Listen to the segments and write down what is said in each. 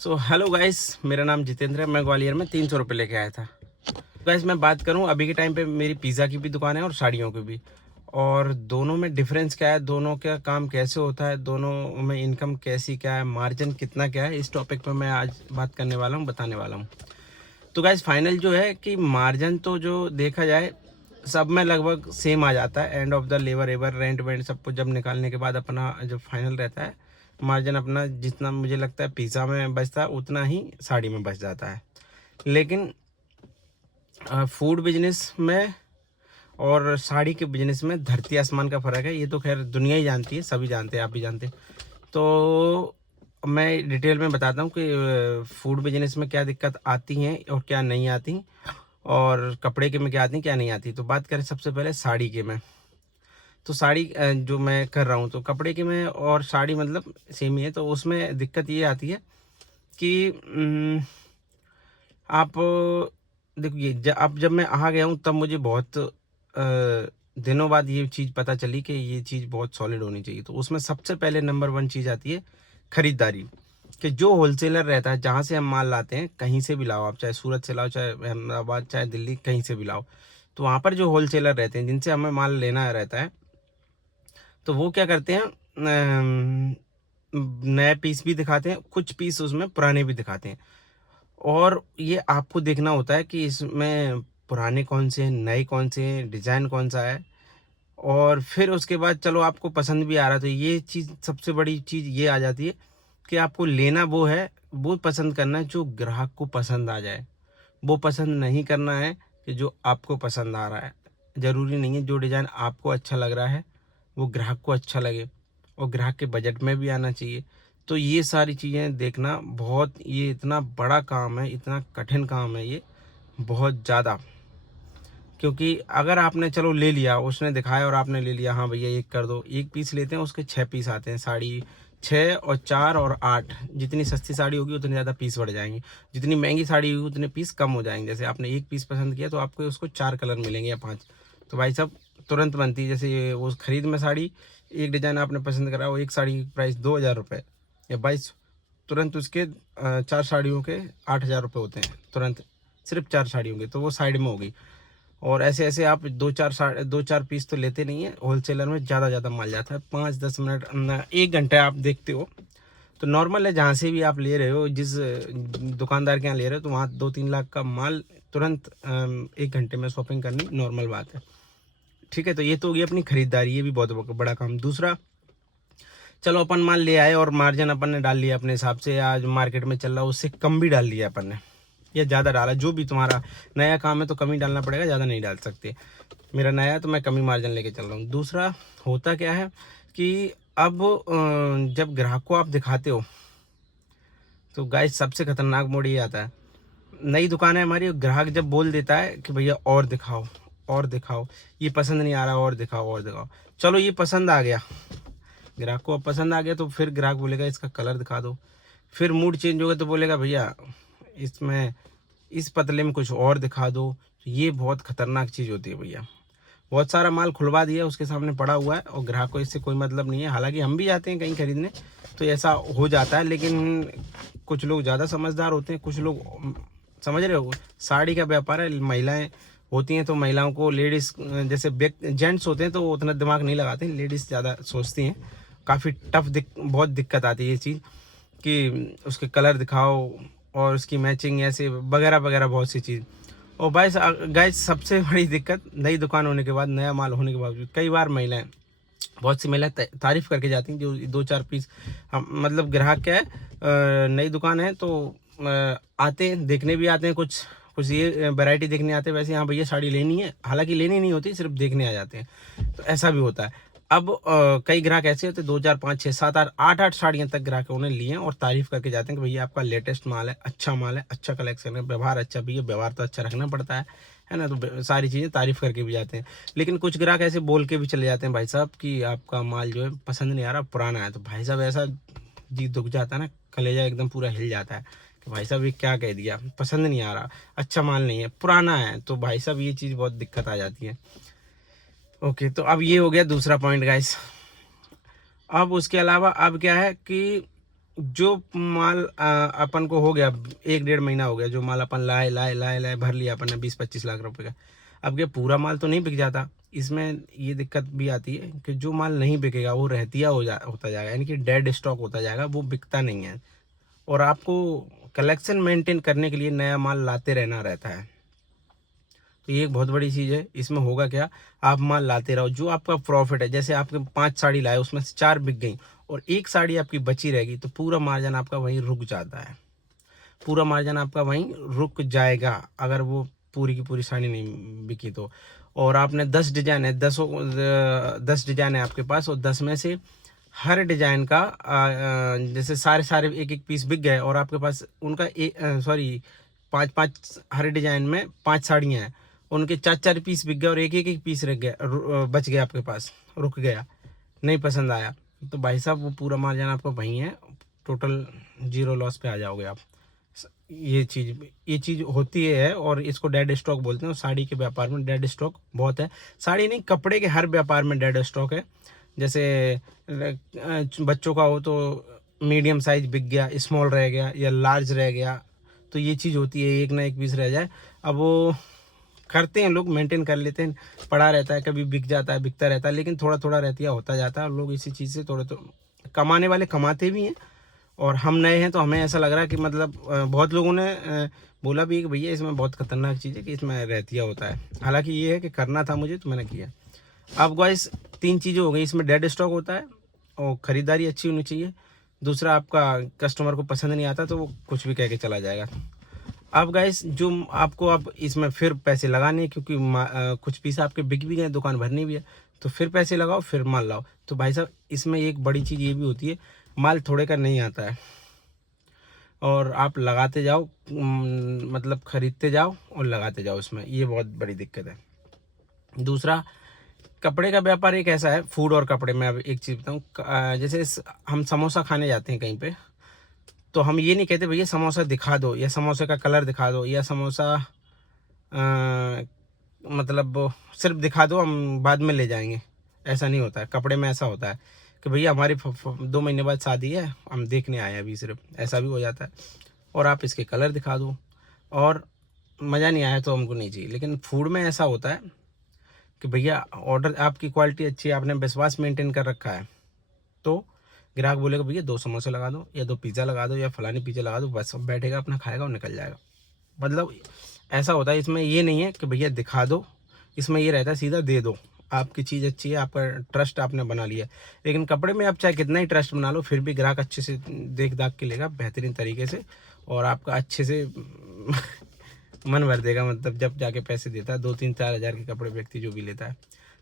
So hello guys, मेरा नाम जितेंद्र है। मैं ग्वालियर में 300 रुपये लेके आया था। गाइस मैं बात करूं, अभी के टाइम पे मेरी पिज़्ज़ा की भी दुकान है और साड़ियों की भी। और दोनों में डिफरेंस क्या है, दोनों का काम कैसे होता है, दोनों में इनकम कैसी क्या है, मार्जिन कितना क्या है, इस टॉपिक पे मैं आज बात करने वाला हूं, बताने वाला हूं। तो गाइस फाइनल जो है कि मार्जिन तो जो देखा जाए सब में लगभग सेम आ जाता है। End of the labour ever rent went सब कुछ जब निकालने के बाद अपना जो फाइनल रहता है मार्जिन, अपना जितना मुझे लगता है पिज़्ज़ा में बचता है उतना ही साड़ी में बच जाता है। लेकिन फूड बिजनेस में और साड़ी के बिजनेस में धरती आसमान का फ़र्क है। ये तो खैर दुनिया ही जानती है, सभी जानते हैं, आप भी जानते हैं। तो मैं डिटेल में बताता हूँ कि फूड बिजनेस में क्या दिक्कत आती हैं और क्या नहीं आती, और कपड़े के में क्या आती क्या नहीं आती। तो बात करें सबसे पहले साड़ी के में। तो साड़ी जो मैं कर रहा हूँ, तो कपड़े के में और साड़ी मतलब सेम ही है। तो उसमें दिक्कत ये आती है कि आप देखिए, अब जब मैं आ गया हूँ तब मुझे बहुत दिनों बाद ये चीज़ पता चली कि ये चीज़ बहुत सॉलिड होनी चाहिए। तो उसमें सबसे पहले नंबर वन चीज़ आती है खरीदारी। कि जो होलसेलर रहता है, जहाँ से हम माल लाते हैं, कहीं से भी लाओ आप, चाहे सूरत से लाओ, चाहे अहमदाबाद, चाहे दिल्ली, कहीं से भी लाओ। तो वहाँ पर जो होलसेलर रहते हैं, जिनसे हमें माल लेना रहता है, तो वो क्या करते हैं, नए पीस भी दिखाते हैं, कुछ पीस उसमें पुराने भी दिखाते हैं। और ये आपको देखना होता है कि इसमें पुराने कौन से हैं, नए कौन से हैं, डिज़ाइन कौन सा है। और फिर उसके बाद चलो आपको पसंद भी आ रहा है, तो ये चीज़ सबसे बड़ी चीज़ ये आ जाती है कि आपको लेना वो है, वो पसंद करना है जो ग्राहक को पसंद आ जाए। वो पसंद नहीं करना है कि जो आपको पसंद आ रहा है। ज़रूरी नहीं है जो डिज़ाइन आपको अच्छा लग रहा है वो ग्राहक को अच्छा लगे, और ग्राहक के बजट में भी आना चाहिए। तो ये सारी चीज़ें देखना बहुत, ये इतना बड़ा काम है, इतना कठिन काम है ये, बहुत ज़्यादा। क्योंकि अगर आपने चलो ले लिया, उसने दिखाया और आपने ले लिया, हाँ भैया एक कर दो, एक पीस लेते हैं उसके 6 पीस आते हैं। साड़ी 6 और 4 और 8, जितनी सस्ती साड़ी होगी उतनी ज़्यादा पीस बढ़ जाएंगे, जितनी महंगी साड़ी होगी उतने पीस कम हो जाएंगे। जैसे आपने एक पीस पसंद किया तो आपको उसको 4 कलर मिलेंगे या 5। तो भाई साहब तुरंत बनती है। जैसे ये वो खरीद में साड़ी, एक डिज़ाइन आपने पसंद करा, वो एक साड़ी की प्राइस 2,000 रुपये या 22, तुरंत उसके 4 साड़ियों के 8,000 रुपये होते हैं तुरंत, सिर्फ 4 साड़ियों के। तो वो साइड में हो गई। और ऐसे ऐसे आप 2-4 पीस तो लेते नहीं है, होलसेलर में ज़्यादा माल जाता है। 5-10 मिनट 1 घंटा आप देखते हो तो नॉर्मल है। जहाँ से भी आप ले रहे हो, जिस दुकानदार के यहाँ ले रहे हो, तो वहाँ 2-3 लाख का माल तुरंत 1 घंटे में शॉपिंग करनी नॉर्मल बात है। ठीक है, तो ये तो होगी अपनी खरीदारी, ये भी बहुत बड़ा काम। दूसरा, चलो अपन माल ले आए और मार्जिन अपन ने डाल लिया अपने हिसाब से, आज मार्केट में चल रहा है उससे कम भी डाल लिया अपन ने, या ज़्यादा डाला, जो भी तुम्हारा नया काम है तो कम ही डालना पड़ेगा, ज़्यादा नहीं डाल सकते। मेरा नया है तो मैं कम ही मार्जिन लेके चल रहा हूँ। दूसरा होता क्या है कि अब जब ग्राहक को आप दिखाते हो तो गाइस सबसे खतरनाक मोड़ ये आता है। नई दुकान है हमारी, ग्राहक जब बोल देता है कि भैया और दिखाओ और दिखाओ, ये पसंद नहीं आ रहा, और दिखाओ और दिखाओ। चलो ये पसंद आ गया, ग्राहक को अब पसंद आ गया, तो फिर ग्राहक बोलेगा इसका कलर दिखा दो। फिर मूड चेंज होगा तो बोलेगा भैया इसमें इस पतले में कुछ और दिखा दो। तो ये बहुत खतरनाक चीज़ होती है भैया। बहुत सारा माल खुलवा दिया उसके सामने पड़ा हुआ है और ग्राहक को इससे कोई मतलब नहीं है। हालांकि हम भी जाते हैं कहीं खरीदने तो ऐसा हो जाता है, लेकिन कुछ लोग ज़्यादा समझदार होते हैं, कुछ लोग समझ रहे हो, साड़ी का व्यापार है, महिलाएं होती हैं तो महिलाओं को, लेडीज़ जैसे जेंट्स होते हैं तो वो उतना दिमाग नहीं लगाते हैं, लेडीज़ ज़्यादा सोचती हैं। काफ़ी टफ बहुत दिक्कत आती है ये चीज़ कि उसके कलर दिखाओ और उसकी मैचिंग ऐसे वगैरह वगैरह बहुत सी चीज़। और भाई गाइस सबसे बड़ी दिक्कत, नई दुकान होने के बाद, नया माल होने के बावजूद कई बार महिलाएं, बहुत सी महिलाएं तारीफ़ करके जाती हैं जो 2-4 पीस हम, मतलब ग्राहक क्या है, नई दुकान है तो आते हैं, देखने भी आते हैं, कुछ कुछ ये वैरायटी देखने आते हैं। वैसे हाँ भैया साड़ी लेनी है, हालांकि लेनी नहीं होती, सिर्फ देखने आ जाते हैं, तो ऐसा भी होता है। अब कई ग्राहक ऐसे होते हैं, 2-4-5-6-7-8 साड़ियाँ तक ग्राहक उन्हें लिए हैं और तारीफ़ करके जाते हैं कि भैया आपका लेटेस्ट माल है, अच्छा कलेक्शन है, व्यवहार अच्छा, भैया व्यवहार तो अच्छा रखना पड़ता है ना। तो सारी चीज़ें तारीफ़ करके भी जाते हैं। लेकिन कुछ ग्राहक ऐसे बोल के भी चले जाते हैं भाई साहब कि आपका माल जो है पसंद नहीं आ रहा, पुराना है। तो भाई साहब ऐसा जी दुख जाता है ना, कलेजा एकदम पूरा हिल जाता है कि भाई साहब ये क्या कह दिया, पसंद नहीं आ रहा, अच्छा माल नहीं है, पुराना है। तो भाई साहब ये चीज़ बहुत दिक्कत आ जाती है। ओके, तो अब ये हो गया दूसरा पॉइंट गाइस। अब उसके अलावा अब क्या है कि जो माल अपन को हो गया 1 डेढ़ महीना हो गया, जो माल अपन लाए लाए लाए लाए भर लिया अपन ने 20-25 लाख रुपए का, अब क्या पूरा माल तो नहीं बिक जाता। इसमें ये दिक्कत भी आती है कि जो माल नहीं बिकेगा वो रहतिया होता जाएगा, यानी कि डेड स्टॉक होता जाएगा, वो बिकता नहीं है। और आपको कलेक्शन मेंटेन करने के लिए नया माल लाते रहना रहता है। तो ये एक बहुत बड़ी चीज़ है। इसमें होगा क्या, आप माल लाते रहो, जो आपका प्रॉफिट है, जैसे आपके 5 साड़ी लाए उसमें से 4 बिक गई और 1 साड़ी आपकी बची रहेगी, तो पूरा मार्जिन आपका वहीं रुक जाता है। पूरा मार्जिन आपका वहीं रुक जाएगा अगर वो पूरी की पूरी साड़ी नहीं बिकी तो। और आपने 10 डिजाइन है, 10 डिजाइन है आपके पास, और 10 में से हर डिजाइन का जैसे सारे सारे एक एक पीस बिक गए, और आपके पास उनका सॉरी 5-5 हर डिजाइन में 5 साड़ियाँ हैं, उनके 4-4 पीस बिक गए और एक एक पीस रह गया, बच गया आपके पास, रुक गया, नहीं पसंद आया, तो भाई साहब वो पूरा मार्जिन आपका वहीं है, टोटल जीरो लॉस पे आ जाओगे आप। ये चीज़ होती है, और इसको डेड स्टॉक बोलते हैं। और साड़ी के व्यापार में डेड स्टॉक बहुत है। साड़ी नहीं, कपड़े के हर व्यापार में डेड स्टॉक है। जैसे बच्चों का हो तो मीडियम साइज बिक गया, स्मॉल रह गया या लार्ज रह गया, तो ये चीज़ होती है, एक ना एक पीस रह जाए। अब वो करते हैं लोग, मेंटेन कर लेते हैं, पड़ा रहता है, कभी बिक जाता है, बिकता रहता है, लेकिन थोड़ा थोड़ा रहतिया होता जाता है, और लोग इसी चीज़ से थोड़े तो कमाने वाले कमाते भी हैं। और हम नए हैं तो हमें ऐसा लग रहा है कि मतलब बहुत लोगों ने बोला भी कि भैया इसमें बहुत खतरनाक चीज़ है कि इसमें रहतिया होता है। हालांकि ये है कि करना था मुझे तो मैंने किया। अब गाइस 3 चीज़ें हो गई, इसमें डेड स्टॉक होता है और ख़रीदारी अच्छी होनी चाहिए। दूसरा, आपका कस्टमर को पसंद नहीं आता तो वो कुछ भी कह के चला जाएगा। अब गाइस जो आपको अब इसमें फिर पैसे लगाने हैं, क्योंकि कुछ पीस आपके बिक भी गए, दुकान भरनी भी है, तो फिर पैसे लगाओ, फिर माल लाओ। तो भाई साहब इसमें एक बड़ी चीज़ ये भी होती है, माल थोड़े का नहीं आता है, और आप लगाते जाओ, मतलब खरीदते जाओ और लगाते जाओ, इसमें ये बहुत बड़ी दिक्कत है। दूसरा, कपड़े का व्यापार एक ऐसा है, फूड और कपड़े में अब एक चीज़ बताऊँ, जैसे हम समोसा खाने जाते हैं कहीं पे, तो हम ये नहीं कहते भैया समोसा दिखा दो, या समोसे का कलर दिखा दो, या समोसा मतलब सिर्फ दिखा दो, हम बाद में ले जाएंगे। ऐसा नहीं होता है, कपड़े में ऐसा होता है कि भैया हमारी 2 महीने बाद शादी है, हम देखने आए हैं अभी सिर्फ, ऐसा भी हो जाता है। और आप इसके कलर दिखा दो और मज़ा नहीं आया तो हमको नहीं चाहिए। लेकिन फूड में ऐसा होता है कि भैया ऑर्डर, आपकी क्वालिटी अच्छी है, आपने विश्वास मेंटेन कर रखा है, तो ग्राहक बोलेगा भैया 2 समोसे लगा दो, या 2 पिज़्ज़ा लगा दो, या फलानी पिज़्ज़ा लगा दो, बस बैठेगा अपना खाएगा और निकल जाएगा। मतलब ऐसा होता है, इसमें ये नहीं है कि भैया दिखा दो, इसमें ये रहता है सीधा दे दो। आपकी चीज़ अच्छी है, आपका ट्रस्ट आपने बना लिया। लेकिन कपड़े में आप चाहे कितना ही ट्रस्ट बना लो, फिर भी ग्राहक अच्छे से देख दाख के लेगा बेहतरीन तरीके से, और आपका अच्छे से मन भर देगा, मतलब जब जाके पैसे देता है। 2-3-4 हज़ार के कपड़े व्यक्ति जो भी लेता है।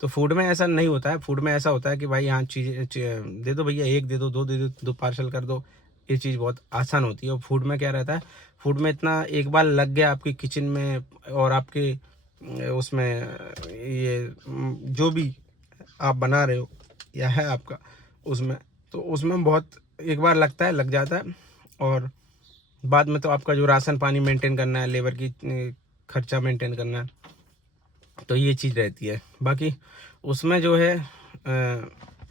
तो फूड में ऐसा नहीं होता है। फूड में ऐसा होता है कि भाई यहाँ चीज़ें दे दो भैया, 1 दे दो, 2 दे दो, 2 पार्सल कर दो, ये चीज़ बहुत आसान होती है। और फूड में क्या रहता है, फूड में इतना एक बार लग गया आपकी किचन में, और आपके उसमें ये जो भी आप बना रहे हो या है आपका उसमें, तो उसमें बहुत एक बार लगता है, लग जाता है। और बाद में तो आपका जो राशन पानी मेंटेन करना है, लेबर की खर्चा मेंटेन करना है, तो ये चीज़ रहती है। बाकी उसमें जो है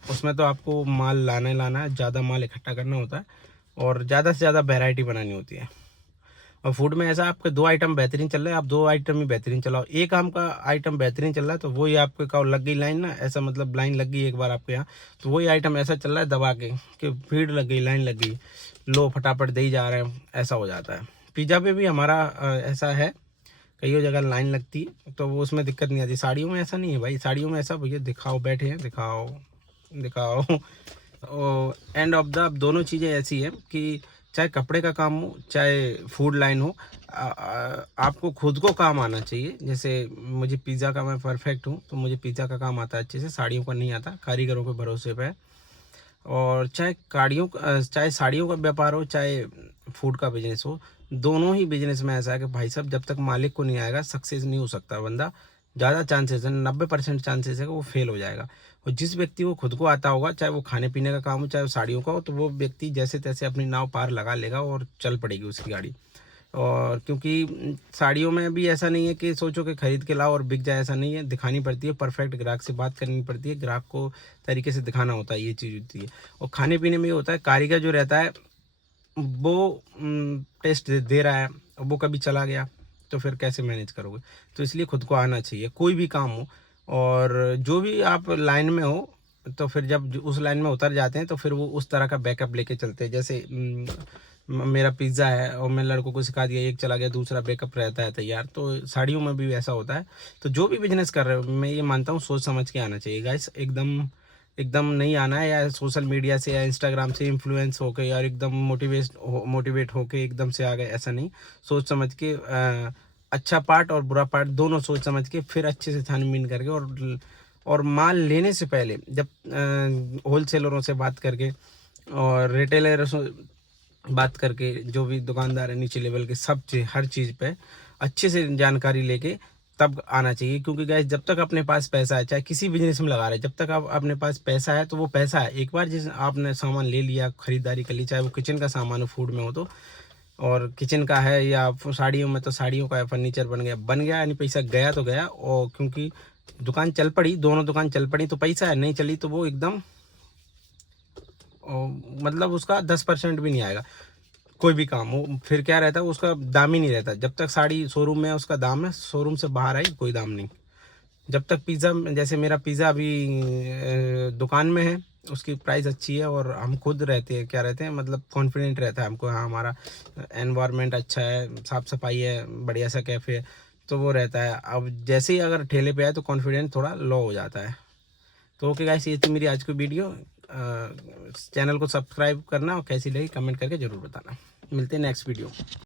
उसमें तो आपको माल लाना ही लाना है, ज़्यादा माल इकट्ठा करना होता है, और ज़्यादा से ज़्यादा वैरायटी बनानी होती है। और फूड में ऐसा, आपके 2 आइटम बेहतरीन चल रहे हैं, आप 2 आइटम ही बेहतरीन चलाओ। एक आम का आइटम बेहतरीन चल रहा है तो वही आपके का लग गई लाइन ना, ऐसा मतलब लाइन लग गई एक बार आपके यहाँ, तो वही आइटम ऐसा चल रहा है दबा के कि भीड़ लग गई, लाइन लग गई, लो फटाफट दे ही जा रहे हैं, ऐसा हो जाता है। पिज़्ज़ा पे भी हमारा ऐसा है, कई जगह लाइन लगती है, तो वो उसमें दिक्कत नहीं आती। साड़ियों में ऐसा नहीं है भाई, साड़ियों में ऐसा भैया दिखाओ, बैठे हैं दिखाओ दिखाओ। और एंड ऑफ द, अब दोनों चीज़ें ऐसी हैं कि चाहे कपड़े का काम हो चाहे फूड लाइन हो, आपको खुद को काम आना चाहिए। जैसे मुझे पिज़्ज़ा का, मैं परफेक्ट हूँ तो मुझे पिज़्ज़ा का काम आता है अच्छे से, साड़ियों का नहीं आता, कारीगरों के भरोसे पे है। और चाहे साड़ियों का व्यापार हो चाहे फूड का बिजनेस हो, दोनों ही बिजनेस में ऐसा है कि भाई साहब जब तक मालिक को नहीं आएगा सक्सेस नहीं हो सकता बंदा। ज़्यादा चांसेस है, 90% चांसेस है कि वो फेल हो जाएगा। और जिस व्यक्ति को खुद को आता होगा, चाहे वो खाने पीने का काम हो चाहे वो साड़ियों का हो, तो वो व्यक्ति जैसे तैसे अपनी नाव पार लगा लेगा और चल पड़ेगी उसकी गाड़ी। और क्योंकि साड़ियों में भी ऐसा नहीं है कि सोचो कि खरीद के लाओ और बिक जाए, ऐसा नहीं है, दिखानी पड़ती है, परफेक्ट ग्राहक से बात करनी पड़ती है, ग्राहक को तरीके से दिखाना होता है, ये चीज़ होती है। और खाने पीने में ये होता है, कारीगर जो रहता है वो टेस्ट दे रहा है, वो कभी चला गया, तो फिर कैसे मैनेज करोगे? तो इसलिए खुद को आना चाहिए, कोई भी काम हो। और जो भी आप लाइन में हो, तो फिर जब उस लाइन में उतर जाते हैं, तो फिर वो उस तरह का बैकअप लेके चलते हैं। जैसे मेरा पिज़्ज़ा है और मैं लड़कों को सिखा दिया, एक चला गया, दूसरा बैकअप रहता है तैयार। तो साड़ियों में भी ऐसा होता है। तो जो भी बिजनेस कर रहे हो, मैं ये मानता हूँ सोच समझ के आना चाहिए गाइस। एकदम एकदम नहीं आना है, या सोशल मीडिया से या इंस्टाग्राम से इन्फ्लुएंस होके यार एकदम मोटिवेट होके एकदम से आ गए, ऐसा नहीं। सोच समझ के अच्छा पार्ट और बुरा पार्ट दोनों सोच समझ के फिर अच्छे से छानबीन करके, और माल लेने से पहले जब होलसेलरों से बात करके और रिटेलर से बात करके, जो भी दुकानदार है नीचे लेवल के, सब चीज़ हर चीज़ पे अच्छे से जानकारी लेके तब आना चाहिए। क्योंकि गाइस जब तक अपने पास पैसा है, चाहे किसी बिजनेस में लगा रहे, जब तक आप अपने पास पैसा है तो वो पैसा है। एक बार जिस आपने सामान ले लिया, खरीदारी कर ली, चाहे वो किचन का सामान हो, फूड में हो तो, और किचन का है या साड़ियों में तो साड़ियों का फर्नीचर बन गया, यानी पैसा गया तो गया। और क्योंकि दुकान चल पड़ी, दोनों दुकान चल पड़ी तो पैसा है, नहीं चली तो वो एकदम मतलब उसका 10% भी नहीं आएगा। कोई भी काम हो, फिर क्या रहता है, उसका दाम ही नहीं रहता। जब तक साड़ी शोरूम में है उसका दाम है, शोरूम से बाहर आई कोई दाम नहीं। जब तक पिज़्ज़ा, जैसे मेरा पिज़्ज़ा अभी दुकान में है, उसकी प्राइस अच्छी है, और हम खुद रहते हैं, क्या रहते हैं, मतलब कॉन्फिडेंट रहता है हमको, हाँ हमारा एनवायरनमेंट अच्छा है, साफ़ सफाई है, बढ़िया सा कैफ़े है, तो वो रहता है। अब जैसे ही अगर ठेले पे आए तो कॉन्फिडेंस थोड़ा लो हो जाता है। तो ओके गाइस, ये थी मेरी आज की वीडियो। चैनल को सब्सक्राइब करना और कैसी लगी कमेंट करके ज़रूर बताना। मिलते हैं नेक्स्ट वीडियो।